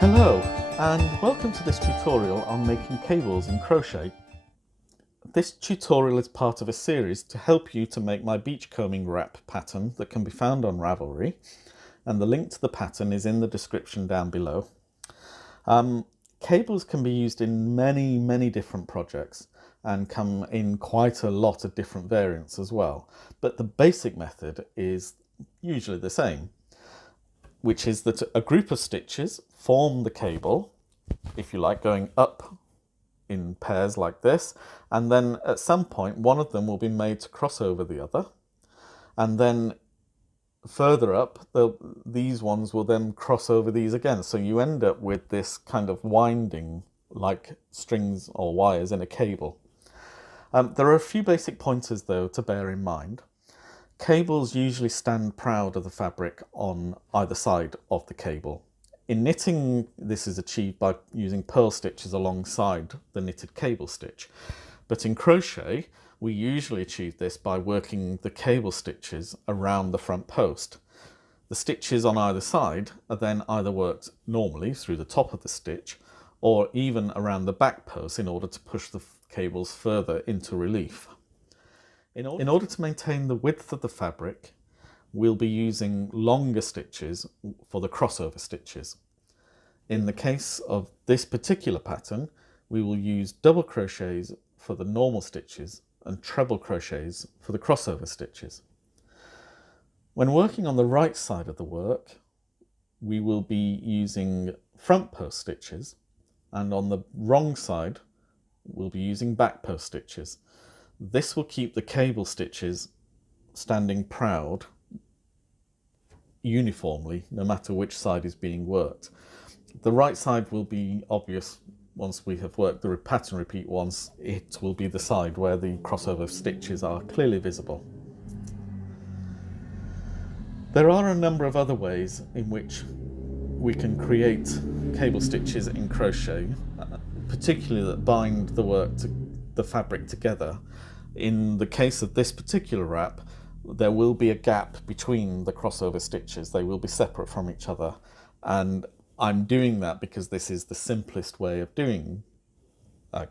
Hello and welcome to this tutorial on making cables in crochet. This tutorial is part of a series to help you to make my beachcombing wrap pattern that can be found on Ravelry, and the link to the pattern is in the description down below. Cables can be used in many different projects and come in quite a lot of different variants as well, but the basic method is usually the same, which is that a group of stitches form the cable, if you like, going up in pairs like this, and then at some point one of them will be made to cross over the other, and then further up these ones will then cross over these again, so you end up with this kind of winding like strings or wires in a cable. There are a few basic pointers though to bear in mind. Cables usually stand proud of the fabric on either side of the cable. In knitting, this is achieved by using purl stitches alongside the knitted cable stitch, but in crochet we usually achieve this by working the cable stitches around the front post. The stitches on either side are then either worked normally through the top of the stitch or even around the back post in order to push the cables further into relief. In order to maintain the width of the fabric, we'll be using longer stitches for the crossover stitches. In the case of this particular pattern, we will use double crochets for the normal stitches and treble crochets for the crossover stitches. When working on the right side of the work, we will be using front post stitches, and on the wrong side, we'll be using back post stitches. This will keep the cable stitches standing proud uniformly, no matter which side is being worked. The right side will be obvious once we have worked the pattern repeat once. It will be the side where the crossover stitches are clearly visible. There are a number of other ways in which we can create cable stitches in crochet, particularly that bind the fabric together. In the case of this particular wrap, there will be a gap between the crossover stitches. They will be separate from each other, and I'm doing that because this is the simplest way of doing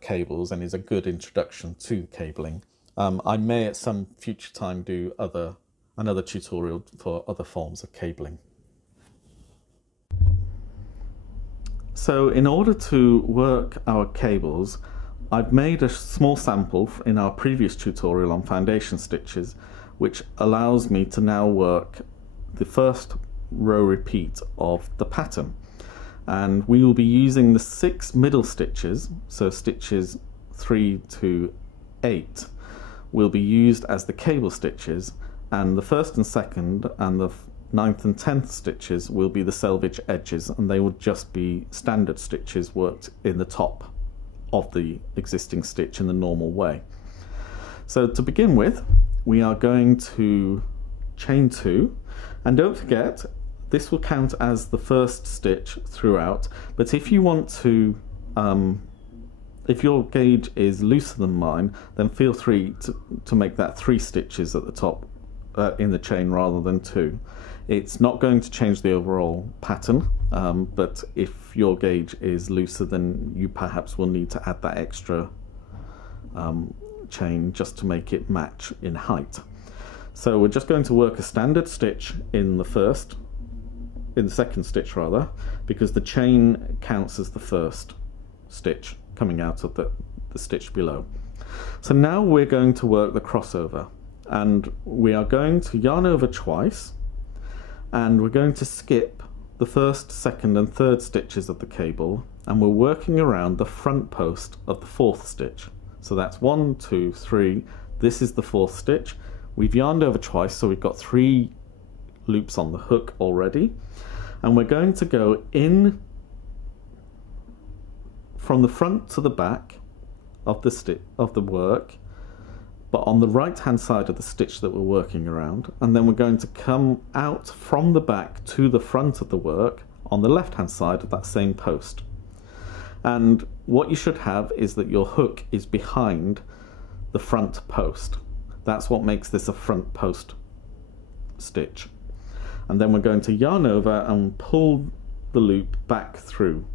cables and is a good introduction to cabling. I may at some future time do another tutorial for other forms of cabling. So in order to work our cables, I've made a small sample in our previous tutorial on foundation stitches, which allows me to now work the first row repeat of the pattern. And we will be using the 6 middle stitches, so stitches 3 to 8 will be used as the cable stitches, and the first and second and the 9th and 10th stitches will be the selvage edges, and they will just be standard stitches worked in the top of the existing stitch in the normal way. So to begin with, we are going to chain 2, and don't forget this will count as the first stitch throughout, but if you want to if your gauge is looser than mine, then feel free to make that 3 stitches at the top in the chain rather than 2. It's not going to change the overall pattern, but if your gauge is looser, then you perhaps will need to add that extra chain just to make it match in height. So we're just going to work a standard stitch in the second stitch rather, because the chain counts as the first stitch coming out of the stitch below. So now we're going to work the crossover, and we are going to yarn over twice, and we're going to skip the first, second and third stitches of the cable, and we're working around the front post of the 4th stitch. So that's 1, 2, 3, this is the 4th stitch. We've yarned over twice, so we've got 3 loops on the hook already, and we're going to go in from the front to the back of the work, but on the right hand side of the stitch that we're working around, and then we're going to come out from the back to the front of the work on the left hand side of that same post. And what you should have is that your hook is behind the front post. That's what makes this a front post stitch. And then we're going to yarn over and pull the loop back through.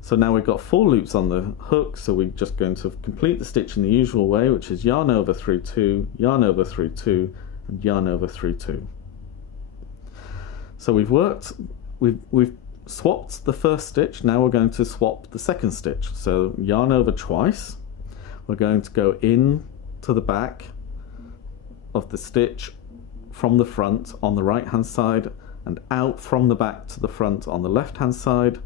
So now we've got 4 loops on the hook, so we're just going to complete the stitch in the usual way, which is yarn over through 2, yarn over through 2, and yarn over through 2. So we've swapped the first stitch, now we're going to swap the second stitch. So yarn over twice, we're going to go in to the back of the stitch from the front on the right hand side and out from the back to the front on the left hand side.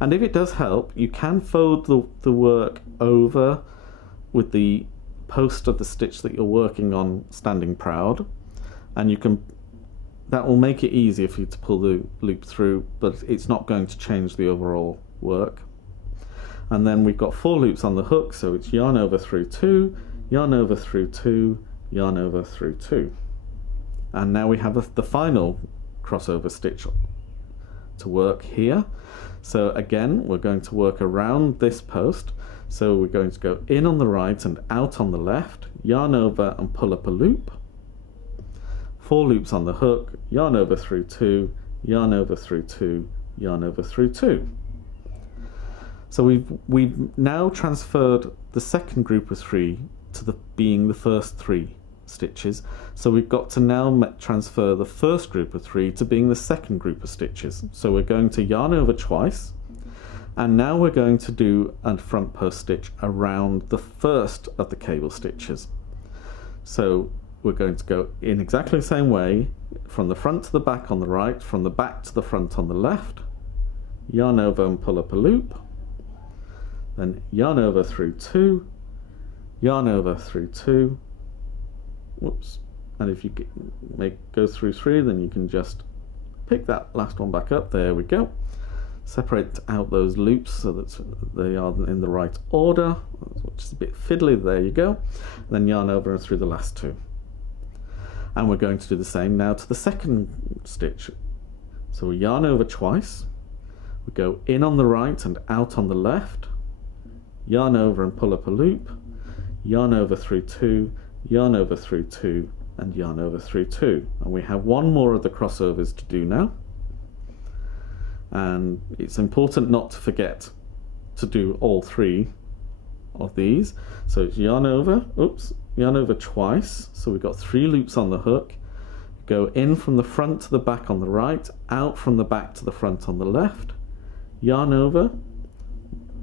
And if it does help, you can fold the work over with the post of the stitch that you're working on standing proud, and that will make it easier for you to pull the loop through, but it's not going to change the overall work. And then we've got 4 loops on the hook, so it's yarn over through 2, yarn over through 2, yarn over through 2. And now we have the final crossover stitch to work here. So again, we're going to work around this post. So we're going to go in on the right and out on the left, yarn over and pull up a loop. 4 loops on the hook, yarn over through 2, yarn over through 2, yarn over through 2. So we've now transferred the second group of 3 to being the first 3 stitches. So we've got to now transfer the first group of 3 to being the second group of stitches. So we're going to yarn over twice, and now we're going to do a front post stitch around the first of the cable stitches. So we're going to go in exactly the same way, from the front to the back on the right, from the back to the front on the left, yarn over and pull up a loop, then yarn over through 2, yarn over through 2, whoops, and if you go through 3, then you can just pick that last one back up. There we go. Separate out those loops so that they are in the right order, which is a bit fiddly. There you go. And then yarn over and through the last 2. And we're going to do the same now to the second stitch. So we yarn over twice, we go in on the right and out on the left, yarn over and pull up a loop, yarn over through 2, yarn over through 2, and yarn over through 2. And we have one more of the crossovers to do now. And it's important not to forget to do all 3 of these. So it's yarn over, yarn over twice, so we've got 3 loops on the hook, go in from the front to the back on the right, out from the back to the front on the left, yarn over,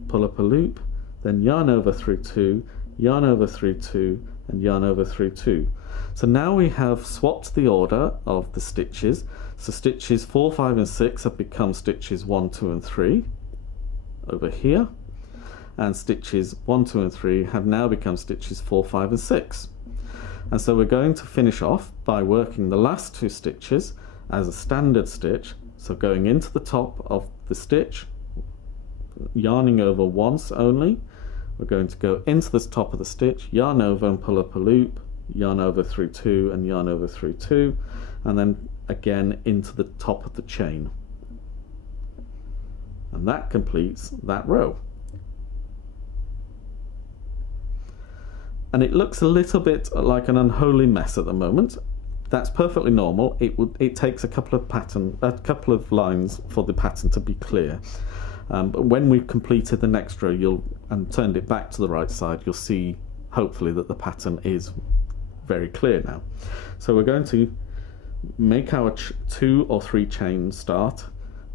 pull up a loop, then yarn over through 2, yarn over through 2, and yarn over through 2. So now we have swapped the order of the stitches. So stitches 4, 5 and 6 have become stitches 1, 2 and 3 over here, and stitches 1, 2 and 3 have now become stitches 4, 5 and 6. And so we're going to finish off by working the last 2 stitches as a standard stitch. So going into the top of the stitch, yarning over once only, we're going to go into the top of the stitch, yarn over and pull up a loop, yarn over through 2 and yarn over through 2, and then again into the top of the chain. And that completes that row. And it looks a little bit like an unholy mess at the moment. That's perfectly normal. It takes a couple of lines for the pattern to be clear. But when we've completed the next row and turned it back to the right side, you'll see hopefully that the pattern is very clear now. So we're going to make our 2 or 3 chain start.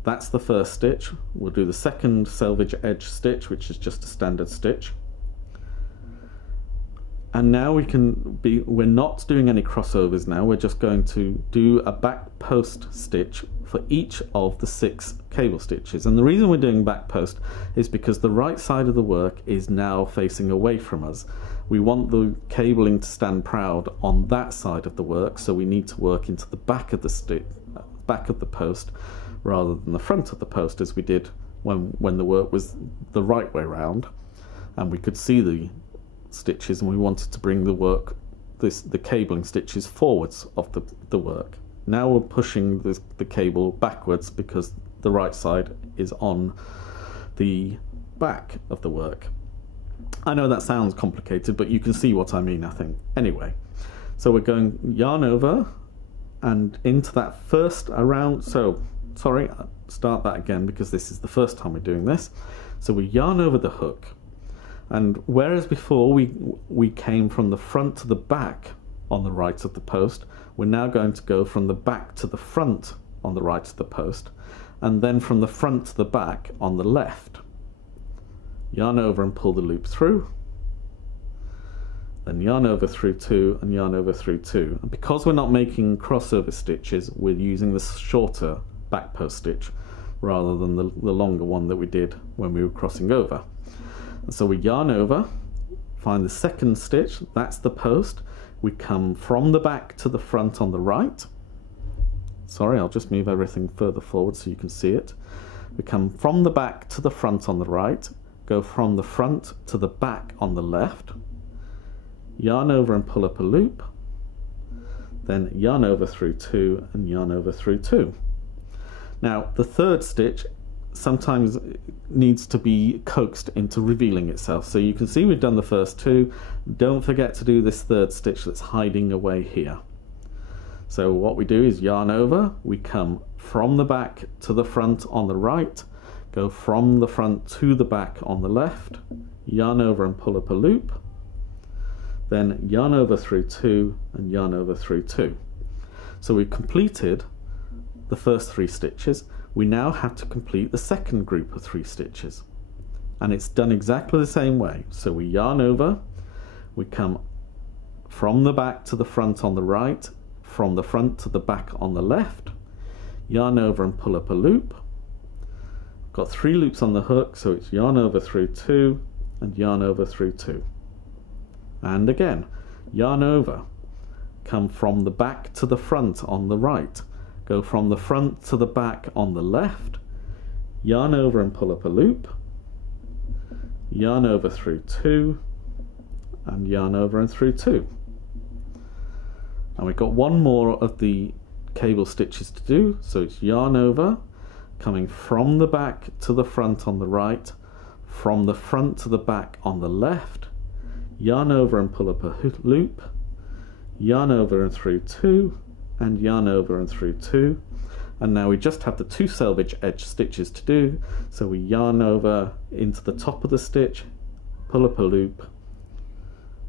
That's the first stitch. We'll do the second selvage edge stitch, which is just a standard stitch. And now we're not doing any crossovers now, we're just going to do a back post stitch for each of the 6 cable stitches. And the reason we're doing back post is because the right side of the work is now facing away from us. We want the cabling to stand proud on that side of the work, so we need to work into the back of the back of the post rather than the front of the post, as we did when the work was the right way round and we could see the stitches, and we wanted to bring the cabling stitches forwards of the work. Now we're pushing the cable backwards because the right side is on the back of the work. I know that sounds complicated, but you can see what I mean, I think. Anyway, so we're going yarn over and into that first around. So sorry, start that again because this is the first time we're doing this. So we yarn over the hook, and whereas before we came from the front to the back on the right of the post, we're now going to go from the back to the front on the right of the post, and then from the front to the back on the left. Yarn over and pull the loop through, then yarn over through 2 and yarn over through 2. And because we're not making crossover stitches, we're using the shorter back post stitch rather than the longer one that we did when we were crossing over. And so we yarn over, find the second stitch, that's the post. We come from the back to the front on the right. Sorry, I'll just move everything further forward so you can see it. We come from the back to the front on the right, go from the front to the back on the left, yarn over and pull up a loop, then yarn over through 2 and yarn over through 2. Now the third stitch sometimes needs to be coaxed into revealing itself. So you can see we've done the first 2. Don't forget to do this third stitch that's hiding away here. So what we do is yarn over, we come from the back to the front on the right, go from the front to the back on the left, yarn over and pull up a loop, then yarn over through 2 and yarn over through 2. So we've completed the first 3 stitches. We now have to complete the second group of 3 stitches, and it's done exactly the same way. So we yarn over, we come from the back to the front on the right, from the front to the back on the left, yarn over and pull up a loop. Got 3 loops on the hook, so it's yarn over through 2 and yarn over through 2. And again, yarn over, come from the back to the front on the right, go from the front to the back on the left, yarn over and pull up a loop, yarn over through 2 and yarn over and through 2. And we've got one more of the cable stitches to do, so it's yarn over, coming from the back to the front on the right, from the front to the back on the left, yarn over and pull up a loop, yarn over and through 2 and yarn over and through 2. And now we just have the 2 selvage edge stitches to do, so we yarn over into the top of the stitch, pull up a loop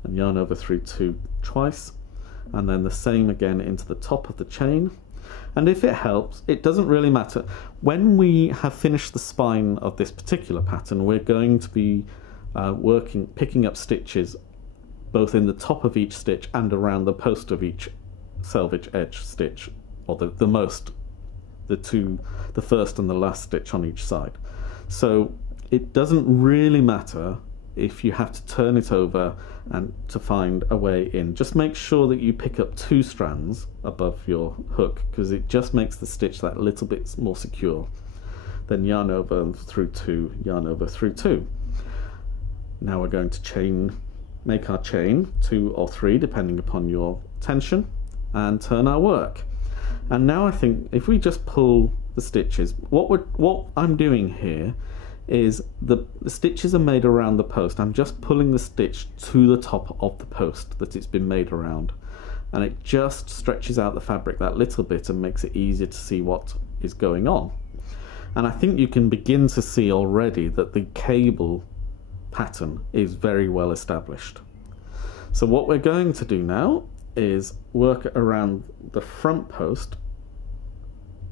and yarn over through 2 twice, and then the same again into the top of the chain. And if it helps, it doesn't really matter. When we have finished the spine of this particular pattern, we're going to be picking up stitches both in the top of each stitch and around the post of each selvage edge stitch, or the first and the last stitch on each side. So it doesn't really matter if you have to turn it over and to find a way in. Just make sure that you pick up 2 strands above your hook, because it just makes the stitch that little bit more secure. Then yarn over through 2, yarn over through 2. Now we're going to make our chain 2 or 3 depending upon your tension, and turn our work. And now I think if we just pull the stitches, what I'm doing here is the stitches are made around the post. I'm just pulling the stitch to the top of the post that it's been made around, and it just stretches out the fabric that little bit and makes it easier to see what is going on. And I think you can begin to see already that the cable pattern is very well established. So what we're going to do now is work around the front post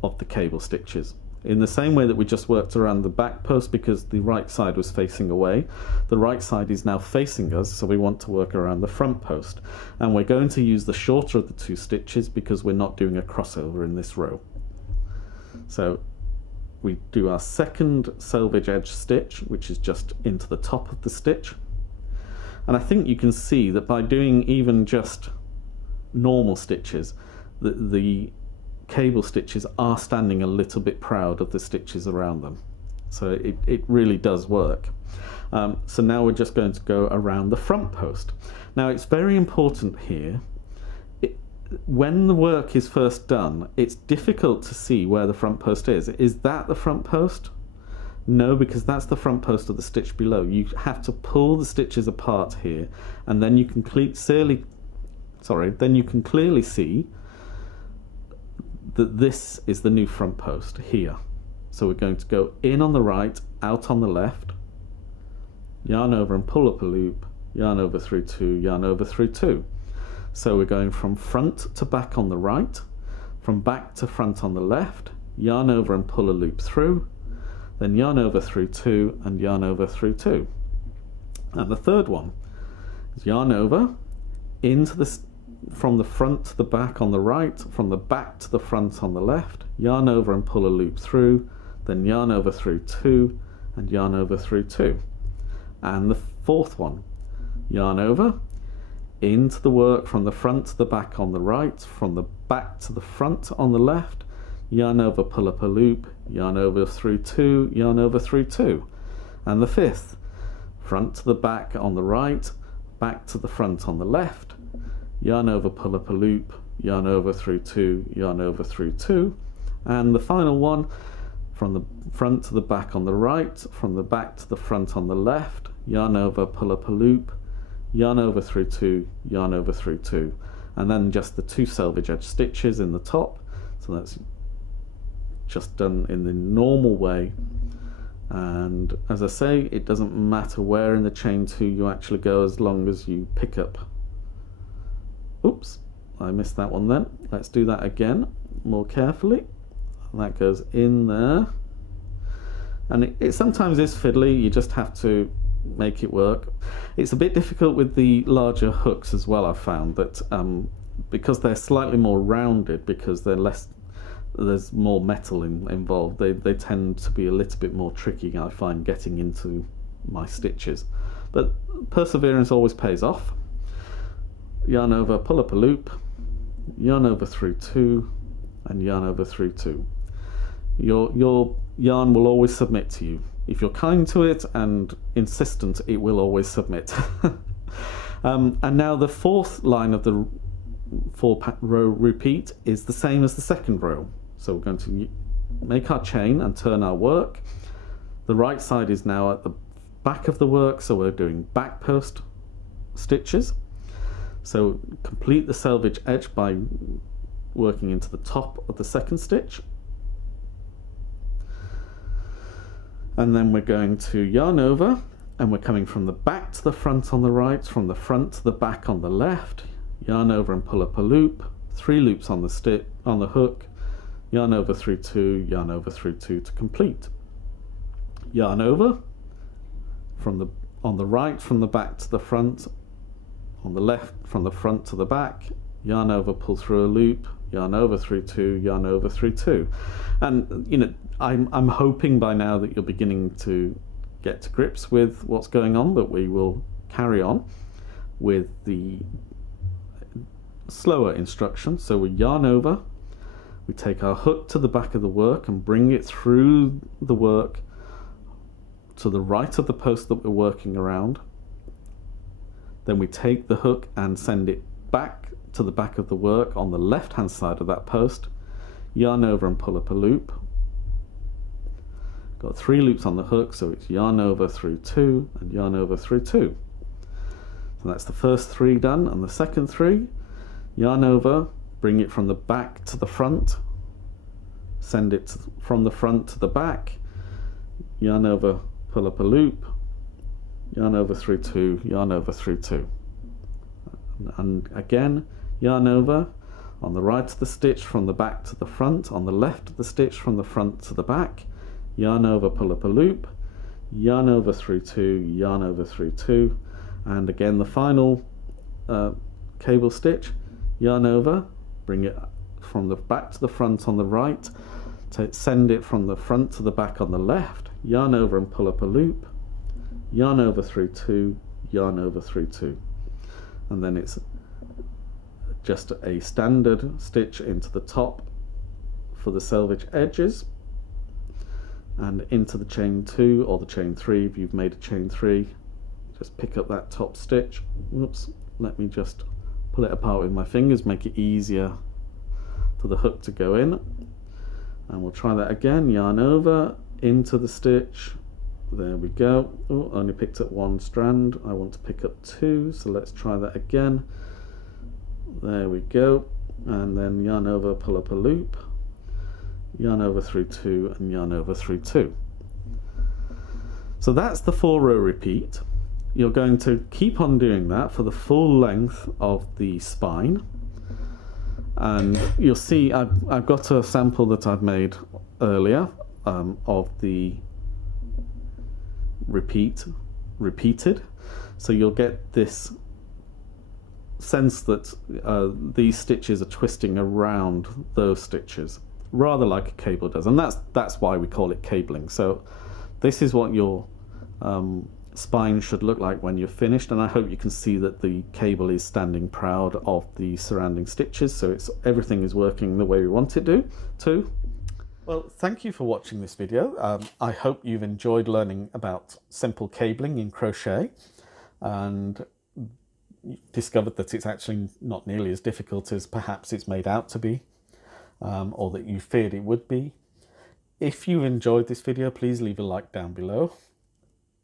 of the cable stitches in the same way that we just worked around the back post, because the right side was facing away. The right side is now facing us, so we want to work around the front post, and we're going to use the shorter of the 2 stitches because we're not doing a crossover in this row. So we do our second selvage edge stitch, which is just into the top of the stitch, and I think you can see that by doing even just normal stitches, the cable stitches are standing a little bit proud of the stitches around them. So it really does work. So now we're just going to go around the front post. Now it's very important here, when the work is first done, it's difficult to see where the front post is. Is that the front post? No, because that's the front post of the stitch below. You have to pull the stitches apart here, and then you can clearly see that this is the new front post here. So we're going to go in on the right, out on the left, yarn over and pull up a loop, yarn over through 2, yarn over through 2. So we're going from front to back on the right, from back to front on the left, yarn over and pull a loop through, then yarn over through 2 and yarn over through 2. And the third one is yarn over into this, from the front to the back on the right, from the back to the front on the left, yarn over and pull a loop through, then yarn over through 2 and yarn over through 2. And the fourth one, yarn over into the work from the front to the back on the right, from the back to the front on the left, yarn over, pull up a loop, yarn over through 2, yarn over through 2. And the fifth, front to the back on the right, back to the front on the left, yarn over, pull up a loop, yarn over through 2, yarn over through 2. And the final one, from the front to the back on the right, from the back to the front on the left, yarn over, pull up a loop, yarn over through 2, yarn over through 2. And then just the 2 selvage edge stitches in the top. So that's just done in the normal way. And as I say, it doesn't matter where in the chain 2 you actually go, as long as you pick up. Oops, I missed that one then. Let's do that again more carefully. That goes in there. And it sometimes is fiddly, you just have to make it work. It's a bit difficult with the larger hooks as well, I've found, that because they're slightly more rounded, because they're less, there's more metal involved, they tend to be a little bit more tricky, I find, getting into my stitches. But perseverance always pays off. Yarn over, pull up a loop, yarn over through 2 and yarn over through 2. Your yarn will always submit to you. If you're kind to it and insistent, it will always submit. And now the fourth line of the 4-row repeat is the same as the second row. So we're going to make our chain and turn our work. The right side is now at the back of the work, so we're doing back post stitches. So complete the selvage edge by working into the top of the second stitch. And then we're going to yarn over, and we're coming from the back to the front on the right, from the front to the back on the left, yarn over and pull up a loop, 3 loops on the hook, yarn over through 2, yarn over through 2 to complete. Yarn over on the right from the back to the front, on the left from the front to the back, yarn over, pull through a loop, yarn over through 2, yarn over through 2. And you know, I'm hoping by now that you're beginning to get to grips with what's going on, but we will carry on with the slower instruction. So we yarn over, we take our hook to the back of the work and bring it through the work to the right of the post that we're working around. Then we take the hook and send it back to the back of the work on the left hand side of that post, yarn over and pull up a loop. Got 3 loops on the hook, so it's yarn over through 2 and yarn over through 2. So that's the first 3 done, and the second 3, yarn over, bring it from the back to the front, send it from the front to the back, yarn over, pull up a loop, yarn over through 2, yarn over through 2. And again, yarn over on the right of the stitch from the back to the front, on the left of the stitch from the front to the back, yarn over, pull up a loop, yarn over through 2, yarn over through 2, and again the final cable stitch, yarn over, bring it from the back to the front on the right, send it from the front to the back on the left, yarn over and pull up a loop, yarn over through 2, yarn over through 2. And then it's just a standard stitch into the top for the selvage edges and into the chain 2 or the chain 3 if you've made a chain 3. Just pick up that top stitch. Whoops, let me just pull it apart with my fingers, make it easier for the hook to go in. And we'll try that again. Yarn over into the stitch. There we go. Oh, I only picked up 1 strand. I want to pick up 2, so let's try that again. There we go. And then yarn over, pull up a loop, yarn over through 2 and yarn over through 2. So that's the 4-row repeat. You're going to keep on doing that for the full length of the spine, and you'll see I've got a sample that I've made earlier of the repeated, so you'll get this sense that these stitches are twisting around those stitches, rather like a cable does, and that's why we call it cabling. So this is what your spine should look like when you're finished, and I hope you can see that the cable is standing proud of the surrounding stitches, so everything is working the way we want it to. Well, thank you for watching this video. I hope you've enjoyed learning about simple cabling in crochet and discovered that it's actually not nearly as difficult as perhaps it's made out to be, or that you feared it would be. If you enjoyed this video, please leave a like down below.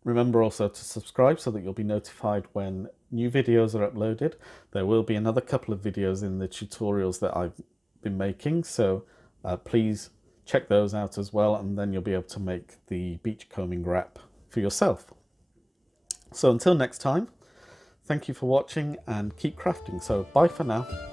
Remember also to subscribe so that you'll be notified when new videos are uploaded. There will be another couple of videos in the tutorials that I've been making, so please check those out as well, and then you'll be able to make the beachcombing wrap for yourself. So until next time, thank you for watching and keep crafting. So bye for now.